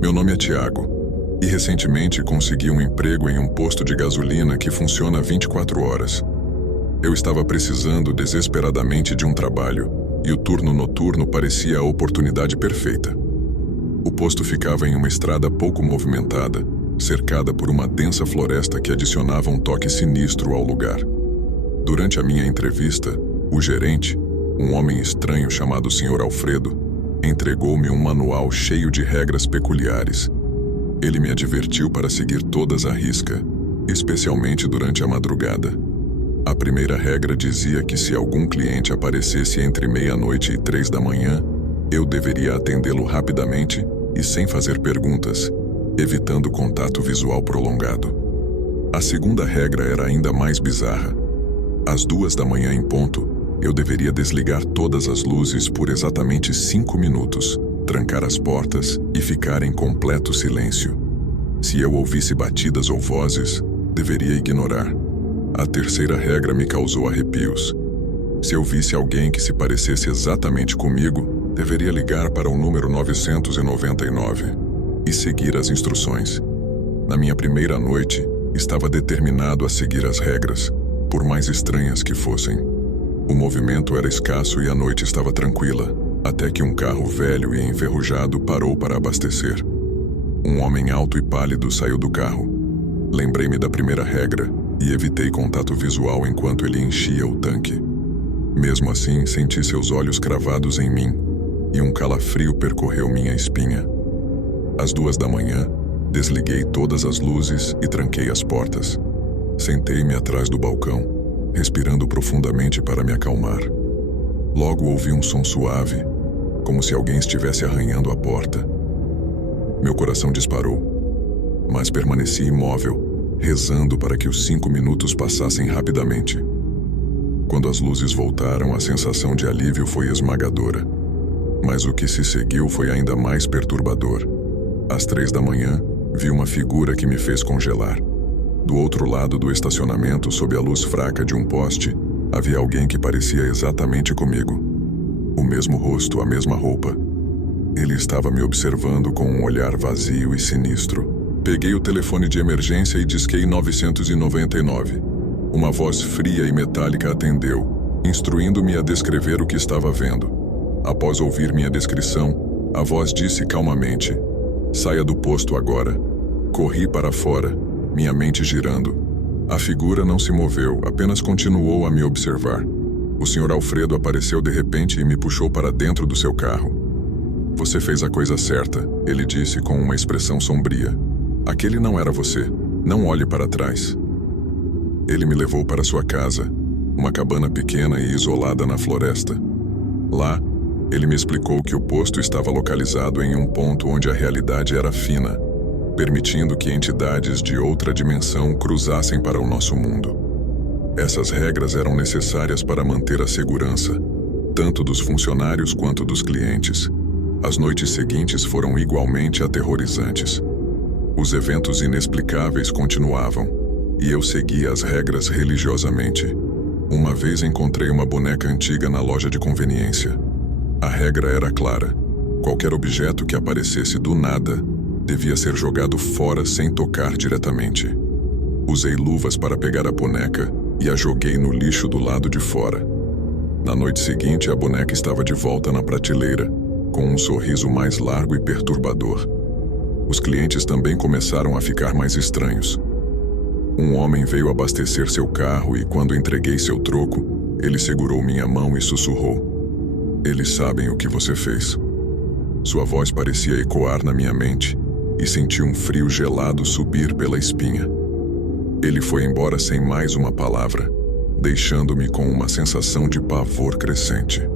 Meu nome é Tiago, e recentemente consegui um emprego em um posto de gasolina que funciona 24 horas. Eu estava precisando desesperadamente de um trabalho, e o turno noturno parecia a oportunidade perfeita. O posto ficava em uma estrada pouco movimentada, cercada por uma densa floresta que adicionava um toque sinistro ao lugar. Durante a minha entrevista, o gerente, um homem estranho chamado Sr. Alfredo, entregou-me um manual cheio de regras peculiares. Ele me advertiu para seguir todas à risca, especialmente durante a madrugada. A primeira regra dizia que se algum cliente aparecesse entre meia-noite e 3 da manhã, eu deveria atendê-lo rapidamente e sem fazer perguntas, evitando contato visual prolongado. A segunda regra era ainda mais bizarra. Às 2 da manhã em ponto, eu deveria desligar todas as luzes por exatamente 5 minutos, trancar as portas e ficar em completo silêncio. Se eu ouvisse batidas ou vozes, deveria ignorar. A terceira regra me causou arrepios. Se eu visse alguém que se parecesse exatamente comigo, deveria ligar para o número 999 e seguir as instruções. Na minha primeira noite, estava determinado a seguir as regras, por mais estranhas que fossem. O movimento era escasso e a noite estava tranquila, até que um carro velho e enferrujado parou para abastecer. Um homem alto e pálido saiu do carro. Lembrei-me da primeira regra e evitei contato visual enquanto ele enchia o tanque. Mesmo assim, senti seus olhos cravados em mim, e um calafrio percorreu minha espinha. Às 2 da manhã, desliguei todas as luzes e tranquei as portas. Sentei-me atrás do balcão, respirando profundamente para me acalmar. Logo ouvi um som suave, como se alguém estivesse arranhando a porta. Meu coração disparou, mas permaneci imóvel, rezando para que os 5 minutos passassem rapidamente. Quando as luzes voltaram, a sensação de alívio foi esmagadora. Mas o que se seguiu foi ainda mais perturbador. Às 3 da manhã, vi uma figura que me fez congelar. Do outro lado do estacionamento, sob a luz fraca de um poste, havia alguém que parecia exatamente comigo. O mesmo rosto, a mesma roupa. Ele estava me observando com um olhar vazio e sinistro. Peguei o telefone de emergência e disquei 999. Uma voz fria e metálica atendeu, instruindo-me a descrever o que estava vendo. Após ouvir minha descrição, a voz disse calmamente: "Saia do posto agora." Corri para fora, minha mente girando. A figura não se moveu, apenas continuou a me observar. O Sr. Alfredo apareceu de repente e me puxou para dentro do seu carro. "Você fez a coisa certa", ele disse com uma expressão sombria. "Aquele não era você. Não olhe para trás." Ele me levou para sua casa, uma cabana pequena e isolada na floresta. Lá, ele me explicou que o posto estava localizado em um ponto onde a realidade era fina, permitindo que entidades de outra dimensão cruzassem para o nosso mundo. Essas regras eram necessárias para manter a segurança, tanto dos funcionários quanto dos clientes. As noites seguintes foram igualmente aterrorizantes. Os eventos inexplicáveis continuavam, e eu seguia as regras religiosamente. Uma vez encontrei uma boneca antiga na loja de conveniência. A regra era clara: qualquer objeto que aparecesse do nada devia ser jogado fora sem tocar diretamente. Usei luvas para pegar a boneca e a joguei no lixo do lado de fora. Na noite seguinte, a boneca estava de volta na prateleira, com um sorriso mais largo e perturbador. Os clientes também começaram a ficar mais estranhos. Um homem veio abastecer seu carro e, quando entreguei seu troco, ele segurou minha mão e sussurrou: "Eles sabem o que você fez." Sua voz parecia ecoar na minha mente, e senti um frio gelado subir pela espinha. Ele foi embora sem mais uma palavra, deixando-me com uma sensação de pavor crescente.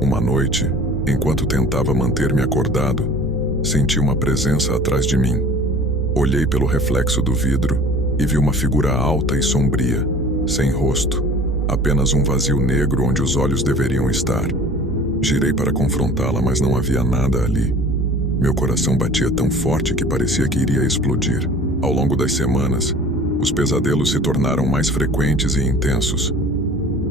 Uma noite, enquanto tentava manter-me acordado, senti uma presença atrás de mim. Olhei pelo reflexo do vidro e vi uma figura alta e sombria, sem rosto, apenas um vazio negro onde os olhos deveriam estar. Girei para confrontá-la, mas não havia nada ali. Meu coração batia tão forte que parecia que iria explodir. Ao longo das semanas, os pesadelos se tornaram mais frequentes e intensos.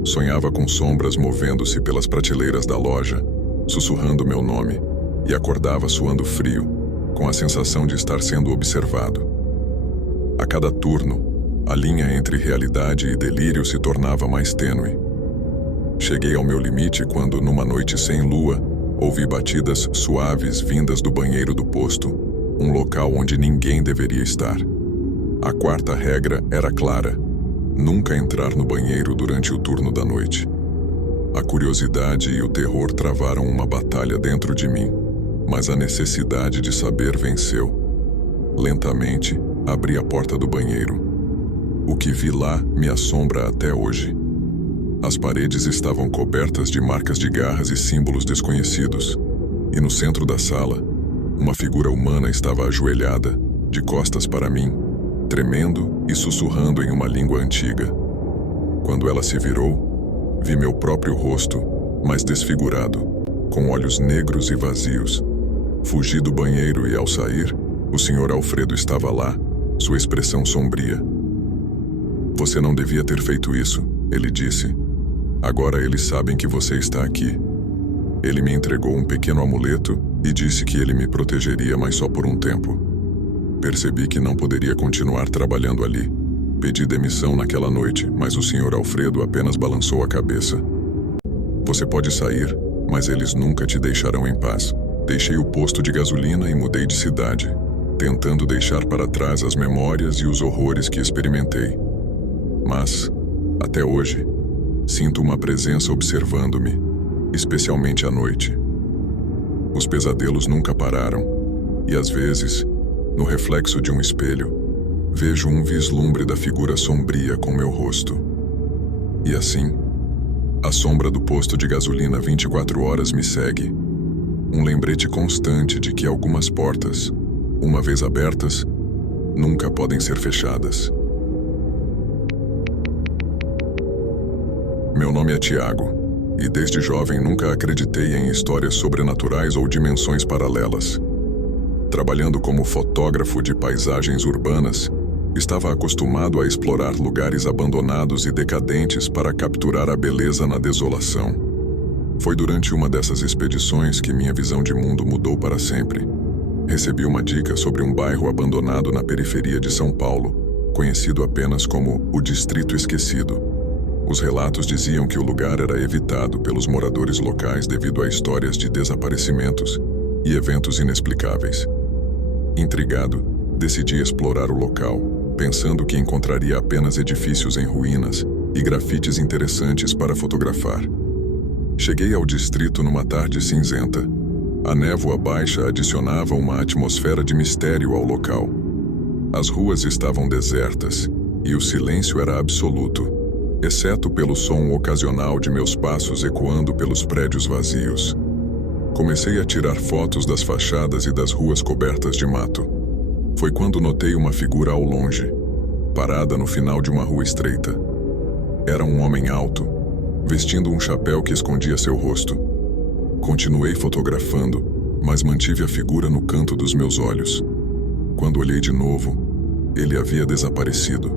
Sonhava com sombras movendo-se pelas prateleiras da loja, sussurrando meu nome, e acordava suando frio, com a sensação de estar sendo observado. A cada turno, a linha entre realidade e delírio se tornava mais tênue. Cheguei ao meu limite quando, numa noite sem lua, ouvi batidas suaves vindas do banheiro do posto, um local onde ninguém deveria estar. A quarta regra era clara: nunca entrar no banheiro durante o turno da noite. A curiosidade e o terror travaram uma batalha dentro de mim, mas a necessidade de saber venceu. Lentamente, abri a porta do banheiro. O que vi lá me assombra até hoje. As paredes estavam cobertas de marcas de garras e símbolos desconhecidos, e no centro da sala, uma figura humana estava ajoelhada, de costas para mim, tremendo e sussurrando em uma língua antiga. Quando ela se virou, vi meu próprio rosto, mas desfigurado, com olhos negros e vazios. Fugi do banheiro e, ao sair, o Sr. Alfredo estava lá, sua expressão sombria. "Você não devia ter feito isso", ele disse. "Agora eles sabem que você está aqui." Ele me entregou um pequeno amuleto e disse que ele me protegeria, mas só por um tempo. Percebi que não poderia continuar trabalhando ali. Pedi demissão naquela noite, mas o Sr. Alfredo apenas balançou a cabeça. "Você pode sair, mas eles nunca te deixarão em paz." Deixei o posto de gasolina e mudei de cidade, tentando deixar para trás as memórias e os horrores que experimentei. Mas, até hoje, sinto uma presença observando-me, especialmente à noite. Os pesadelos nunca pararam, e às vezes, no reflexo de um espelho, vejo um vislumbre da figura sombria com meu rosto. E assim, a sombra do posto de gasolina 24 horas me segue. Um lembrete constante de que algumas portas, uma vez abertas, nunca podem ser fechadas. Meu nome é Tiago, e desde jovem nunca acreditei em histórias sobrenaturais ou dimensões paralelas. Trabalhando como fotógrafo de paisagens urbanas, estava acostumado a explorar lugares abandonados e decadentes para capturar a beleza na desolação. Foi durante uma dessas expedições que minha visão de mundo mudou para sempre. Recebi uma dica sobre um bairro abandonado na periferia de São Paulo, conhecido apenas como o Distrito Esquecido. Os relatos diziam que o lugar era evitado pelos moradores locais devido a histórias de desaparecimentos e eventos inexplicáveis. Intrigado, decidi explorar o local, pensando que encontraria apenas edifícios em ruínas e grafites interessantes para fotografar. Cheguei ao distrito numa tarde cinzenta. A névoa baixa adicionava uma atmosfera de mistério ao local. As ruas estavam desertas e o silêncio era absoluto, exceto pelo som ocasional de meus passos ecoando pelos prédios vazios. Comecei a tirar fotos das fachadas e das ruas cobertas de mato. Foi quando notei uma figura ao longe, parada no final de uma rua estreita. Era um homem alto, vestindo um chapéu que escondia seu rosto. Continuei fotografando, mas mantive a figura no canto dos meus olhos. Quando olhei de novo, ele havia desaparecido.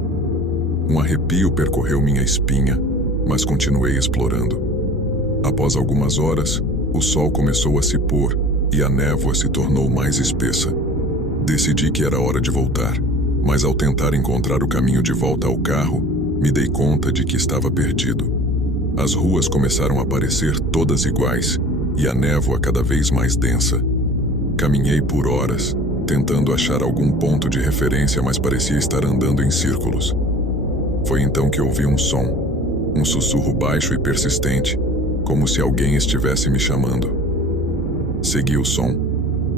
Um arrepio percorreu minha espinha, mas continuei explorando. Após algumas horas, o sol começou a se pôr e a névoa se tornou mais espessa. Decidi que era hora de voltar, mas ao tentar encontrar o caminho de volta ao carro, me dei conta de que estava perdido. As ruas começaram a parecer todas iguais e a névoa cada vez mais densa. Caminhei por horas, tentando achar algum ponto de referência, mas parecia estar andando em círculos. Foi então que ouvi um som, um sussurro baixo e persistente, como se alguém estivesse me chamando. Segui o som,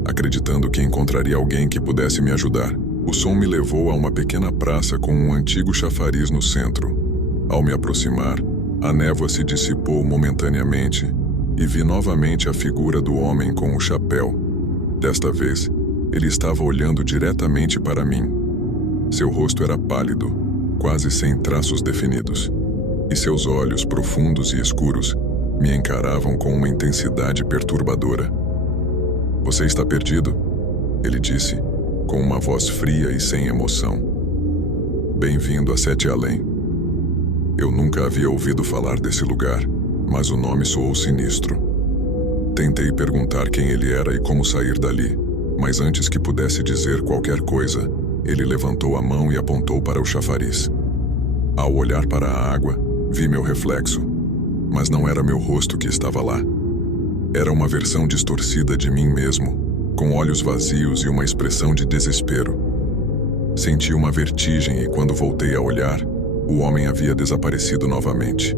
acreditando que encontraria alguém que pudesse me ajudar. O som me levou a uma pequena praça com um antigo chafariz no centro. Ao me aproximar, a névoa se dissipou momentaneamente e vi novamente a figura do homem com o chapéu. Desta vez, ele estava olhando diretamente para mim. Seu rosto era pálido, quase sem traços definidos, e seus olhos profundos e escuros me encaravam com uma intensidade perturbadora. "Você está perdido?" ele disse, com uma voz fria e sem emoção. "Bem-vindo a Sete Além." Eu nunca havia ouvido falar desse lugar, mas o nome soou sinistro. Tentei perguntar quem ele era e como sair dali, mas antes que pudesse dizer qualquer coisa, ele levantou a mão e apontou para o chafariz. Ao olhar para a água, vi meu reflexo, mas não era meu rosto que estava lá. Era uma versão distorcida de mim mesmo, com olhos vazios e uma expressão de desespero. Senti uma vertigem e quando voltei a olhar, o homem havia desaparecido novamente.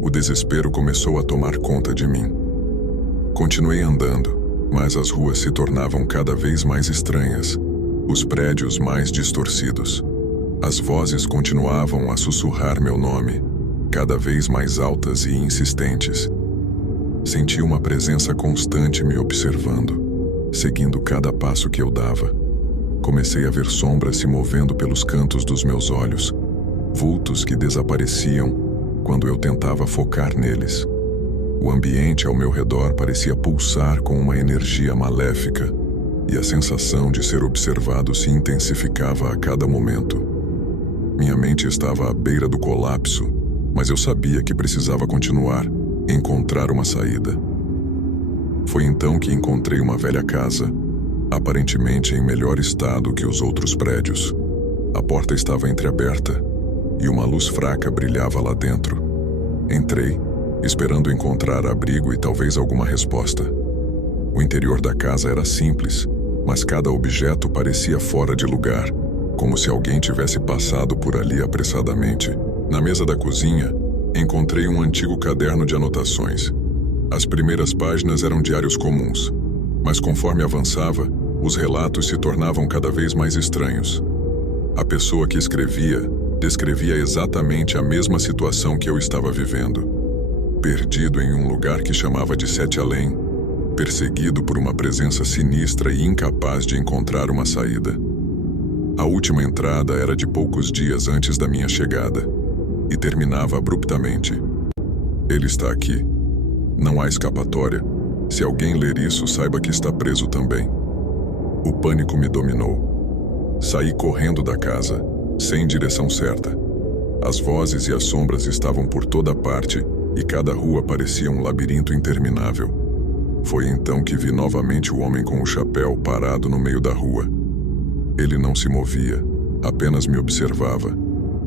O desespero começou a tomar conta de mim. Continuei andando, mas as ruas se tornavam cada vez mais estranhas, os prédios mais distorcidos. As vozes continuavam a sussurrar meu nome, cada vez mais altas e insistentes. Senti uma presença constante me observando, seguindo cada passo que eu dava. Comecei a ver sombras se movendo pelos cantos dos meus olhos, vultos que desapareciam quando eu tentava focar neles. O ambiente ao meu redor parecia pulsar com uma energia maléfica, e a sensação de ser observado se intensificava a cada momento. Minha mente estava à beira do colapso, mas eu sabia que precisava continuar, encontrar uma saída. Foi então que encontrei uma velha casa, aparentemente em melhor estado que os outros prédios. A porta estava entreaberta e uma luz fraca brilhava lá dentro. Entrei, esperando encontrar abrigo e talvez alguma resposta. O interior da casa era simples, mas cada objeto parecia fora de lugar, como se alguém tivesse passado por ali apressadamente. Na mesa da cozinha, encontrei um antigo caderno de anotações. As primeiras páginas eram diários comuns, mas conforme avançava, os relatos se tornavam cada vez mais estranhos. A pessoa que escrevia descrevia exatamente a mesma situação que eu estava vivendo. Perdido em um lugar que chamava de Sete Além, perseguido por uma presença sinistra e incapaz de encontrar uma saída. A última entrada era de poucos dias antes da minha chegada, e terminava abruptamente. Ele está aqui. Não há escapatória. Se alguém ler isso, saiba que está preso também. O pânico me dominou. Saí correndo da casa, sem direção certa. As vozes e as sombras estavam por toda parte, e cada rua parecia um labirinto interminável. Foi então que vi novamente o homem com o chapéu parado no meio da rua. Ele não se movia, apenas me observava.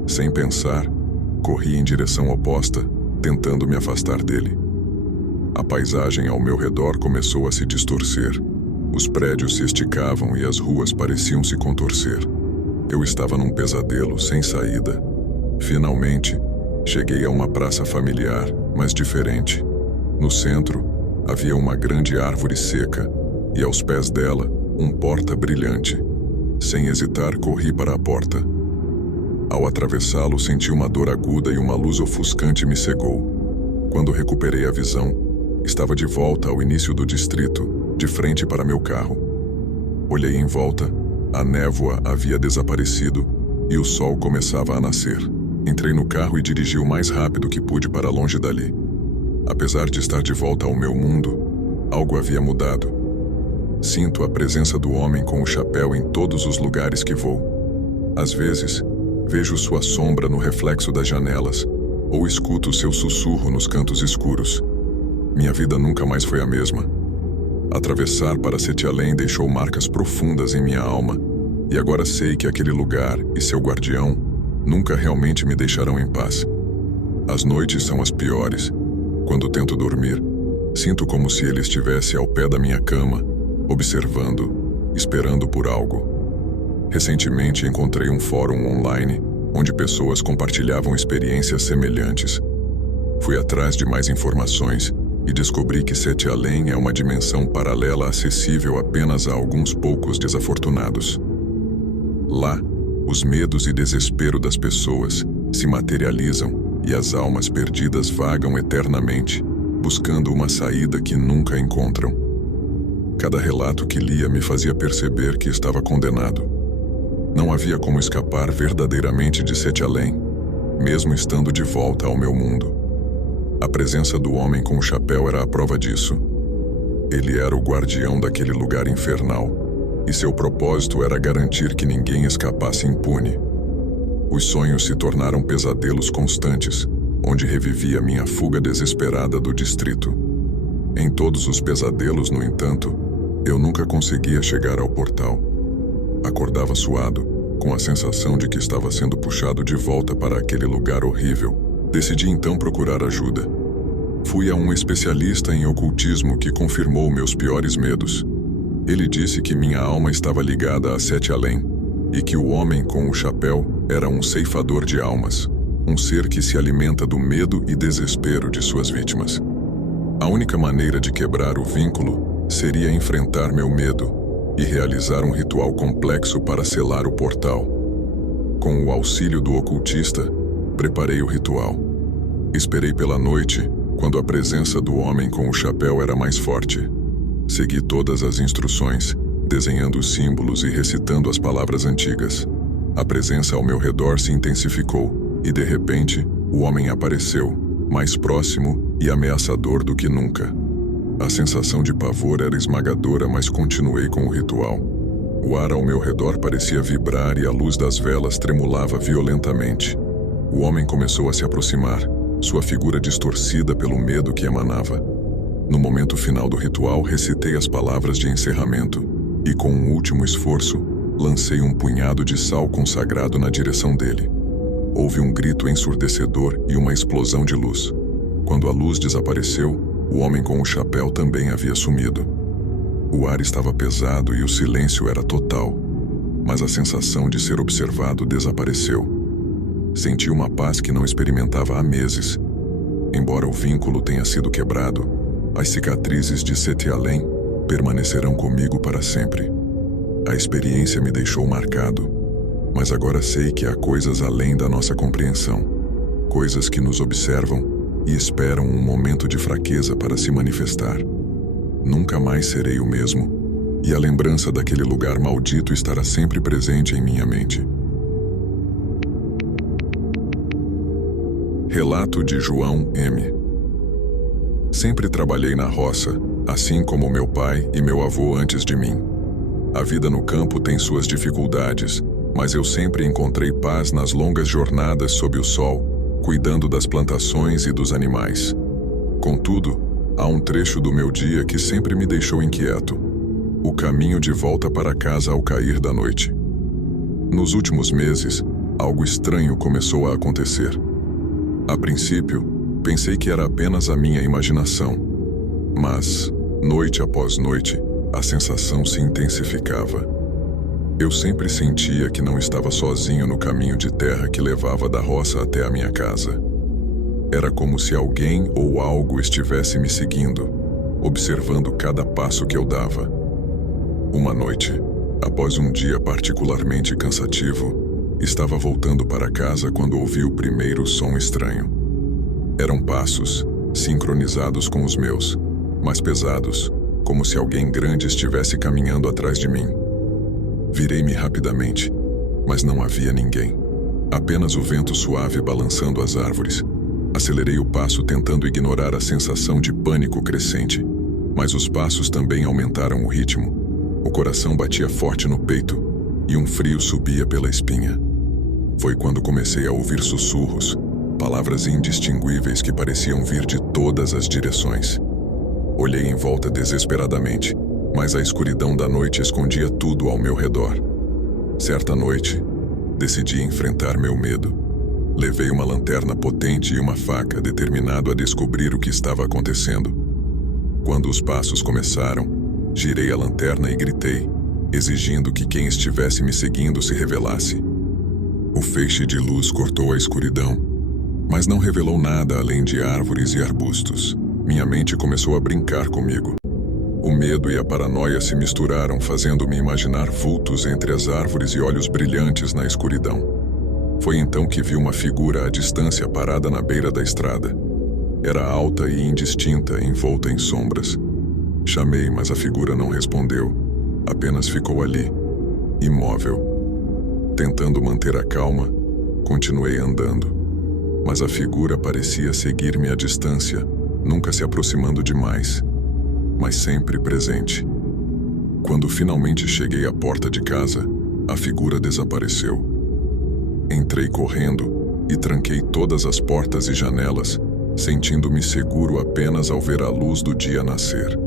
Sem pensar, corri em direção oposta, tentando me afastar dele. A paisagem ao meu redor começou a se distorcer. Os prédios se esticavam e as ruas pareciam se contorcer. Eu estava num pesadelo sem saída. Finalmente, cheguei a uma praça familiar, mas diferente. No centro, havia uma grande árvore seca e aos pés dela, um porta brilhante. Sem hesitar, corri para a porta. Ao atravessá-lo, senti uma dor aguda e uma luz ofuscante me cegou. Quando recuperei a visão, estava de volta ao início do distrito, de frente para meu carro. Olhei em volta, a névoa havia desaparecido e o sol começava a nascer. Entrei no carro e dirigi o mais rápido que pude para longe dali. Apesar de estar de volta ao meu mundo, algo havia mudado. Sinto a presença do homem com o chapéu em todos os lugares que vou. Às vezes, vejo sua sombra no reflexo das janelas, ou escuto seu sussurro nos cantos escuros. Minha vida nunca mais foi a mesma. Atravessar para Sete Além deixou marcas profundas em minha alma, e agora sei que aquele lugar e seu guardião nunca realmente me deixarão em paz. As noites são as piores. Quando tento dormir, sinto como se ele estivesse ao pé da minha cama, observando, esperando por algo. Recentemente encontrei um fórum online, onde pessoas compartilhavam experiências semelhantes. Fui atrás de mais informações e descobri que Sete Além é uma dimensão paralela acessível apenas a alguns poucos desafortunados. Lá, os medos e desespero das pessoas se materializam e as almas perdidas vagam eternamente, buscando uma saída que nunca encontram. Cada relato que lia me fazia perceber que estava condenado. Não havia como escapar verdadeiramente de Sete Além, mesmo estando de volta ao meu mundo. A presença do homem com o chapéu era a prova disso. Ele era o guardião daquele lugar infernal, e seu propósito era garantir que ninguém escapasse impune. Os sonhos se tornaram pesadelos constantes, onde revivia minha fuga desesperada do distrito. Em todos os pesadelos, no entanto, Eu nunca conseguia chegar ao portal. Acordava suado, com a sensação de que estava sendo puxado de volta para aquele lugar horrível. Decidi então procurar ajuda. Fui a um especialista em ocultismo que confirmou meus piores medos. Ele disse que minha alma estava ligada a Sete Além e que o homem com o chapéu era um ceifador de almas, um ser que se alimenta do medo e desespero de suas vítimas. A única maneira de quebrar o vínculo seria enfrentar meu medo e realizar um ritual complexo para selar o portal. Com o auxílio do ocultista, preparei o ritual. Esperei pela noite, quando a presença do homem com o chapéu era mais forte. Segui todas as instruções, desenhando os símbolos e recitando as palavras antigas. A presença ao meu redor se intensificou e, de repente, o homem apareceu, mais próximo e ameaçador do que nunca. A sensação de pavor era esmagadora, mas continuei com o ritual. O ar ao meu redor parecia vibrar e a luz das velas tremulava violentamente. O homem começou a se aproximar, sua figura distorcida pelo medo que emanava. No momento final do ritual, recitei as palavras de encerramento e, com um último esforço, lancei um punhado de sal consagrado na direção dele. Houve um grito ensurdecedor e uma explosão de luz. Quando a luz desapareceu, o homem com o chapéu também havia sumido. O ar estava pesado e o silêncio era total, mas a sensação de ser observado desapareceu. Senti uma paz que não experimentava há meses. Embora o vínculo tenha sido quebrado, as cicatrizes de Sete Além permanecerão comigo para sempre. A experiência me deixou marcado, mas agora sei que há coisas além da nossa compreensão, coisas que nos observam e esperam um momento de fraqueza para se manifestar. Nunca mais serei o mesmo, e a lembrança daquele lugar maldito estará sempre presente em minha mente. Relato de João M. Sempre trabalhei na roça, assim como meu pai e meu avô antes de mim. A vida no campo tem suas dificuldades, mas eu sempre encontrei paz nas longas jornadas sob o sol, cuidando das plantações e dos animais. Contudo, há um trecho do meu dia que sempre me deixou inquieto: o caminho de volta para casa ao cair da noite. Nos últimos meses, algo estranho começou a acontecer. A princípio, pensei que era apenas a minha imaginação, mas, noite após noite, a sensação se intensificava. Eu sempre sentia que não estava sozinho no caminho de terra que levava da roça até a minha casa. Era como se alguém ou algo estivesse me seguindo, observando cada passo que eu dava. Uma noite, após um dia particularmente cansativo, estava voltando para casa quando ouvi o primeiro som estranho. Eram passos, sincronizados com os meus, mas pesados, como se alguém grande estivesse caminhando atrás de mim. Virei-me rapidamente, mas não havia ninguém. Apenas o vento suave balançando as árvores. Acelerei o passo tentando ignorar a sensação de pânico crescente, mas os passos também aumentaram o ritmo. O coração batia forte no peito e um frio subia pela espinha. Foi quando comecei a ouvir sussurros, palavras indistinguíveis que pareciam vir de todas as direções. Olhei em volta desesperadamente, mas a escuridão da noite escondia tudo ao meu redor. Certa noite, decidi enfrentar meu medo. Levei uma lanterna potente e uma faca, determinado a descobrir o que estava acontecendo. Quando os passos começaram, girei a lanterna e gritei, exigindo que quem estivesse me seguindo se revelasse. O feixe de luz cortou a escuridão, mas não revelou nada além de árvores e arbustos. Minha mente começou a brincar comigo. O medo e a paranoia se misturaram, fazendo-me imaginar vultos entre as árvores e olhos brilhantes na escuridão. Foi então que vi uma figura à distância parada na beira da estrada. Era alta e indistinta, envolta em sombras. Chamei, mas a figura não respondeu. Apenas ficou ali, imóvel. Tentando manter a calma, continuei andando. Mas a figura parecia seguir-me à distância, nunca se aproximando demais, mas sempre presente. Quando finalmente cheguei à porta de casa, a figura desapareceu. Entrei correndo e tranquei todas as portas e janelas, sentindo-me seguro apenas ao ver a luz do dia nascer.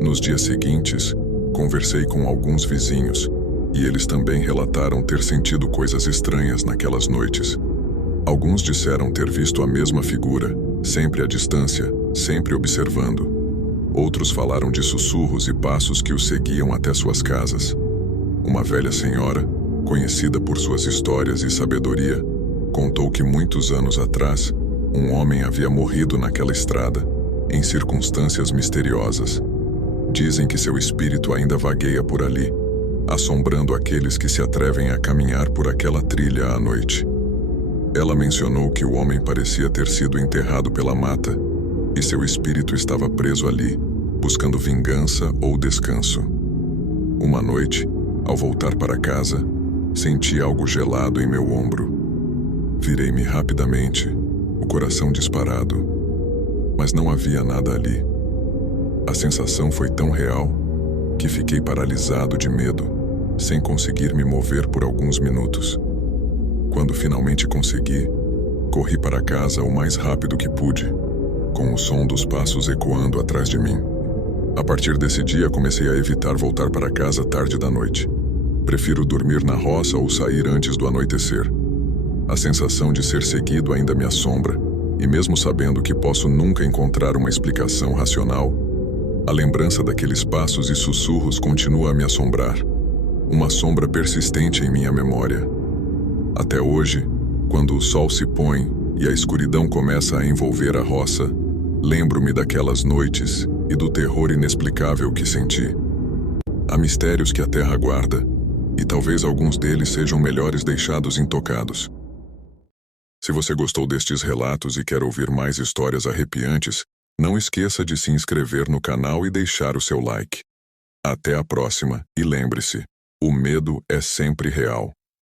Nos dias seguintes, Conversei com alguns vizinhos, e eles também relataram ter sentido coisas estranhas naquelas noites. Alguns disseram ter visto a mesma figura, sempre à distância, sempre observando. Outros falaram de sussurros e passos que os seguiam até suas casas. Uma velha senhora, conhecida por suas histórias e sabedoria, contou que muitos anos atrás, um homem havia morrido naquela estrada, em circunstâncias misteriosas. Dizem que seu espírito ainda vagueia por ali, assombrando aqueles que se atrevem a caminhar por aquela trilha à noite. Ela mencionou que o homem parecia ter sido enterrado pela mata e seu espírito estava preso ali, buscando vingança ou descanso. Uma noite, ao voltar para casa, senti algo gelado em meu ombro. Virei-me rapidamente, o coração disparado, mas não havia nada ali. A sensação foi tão real que fiquei paralisado de medo, sem conseguir me mover por alguns minutos. Quando finalmente consegui, corri para casa o mais rápido que pude, com o som dos passos ecoando atrás de mim. A partir desse dia, comecei a evitar voltar para casa tarde da noite. Prefiro dormir na roça ou sair antes do anoitecer. A sensação de ser seguido ainda me assombra, e mesmo sabendo que posso nunca encontrar uma explicação racional, a lembrança daqueles passos e sussurros continua a me assombrar, uma sombra persistente em minha memória. Até hoje, quando o sol se põe e a escuridão começa a envolver a roça, lembro-me daquelas noites e do terror inexplicável que senti. Há mistérios que a terra guarda, e talvez alguns deles sejam melhores deixados intocados. Se você gostou destes relatos e quer ouvir mais histórias arrepiantes, não esqueça de se inscrever no canal e deixar o seu like. Até a próxima, e lembre-se, o medo é sempre real.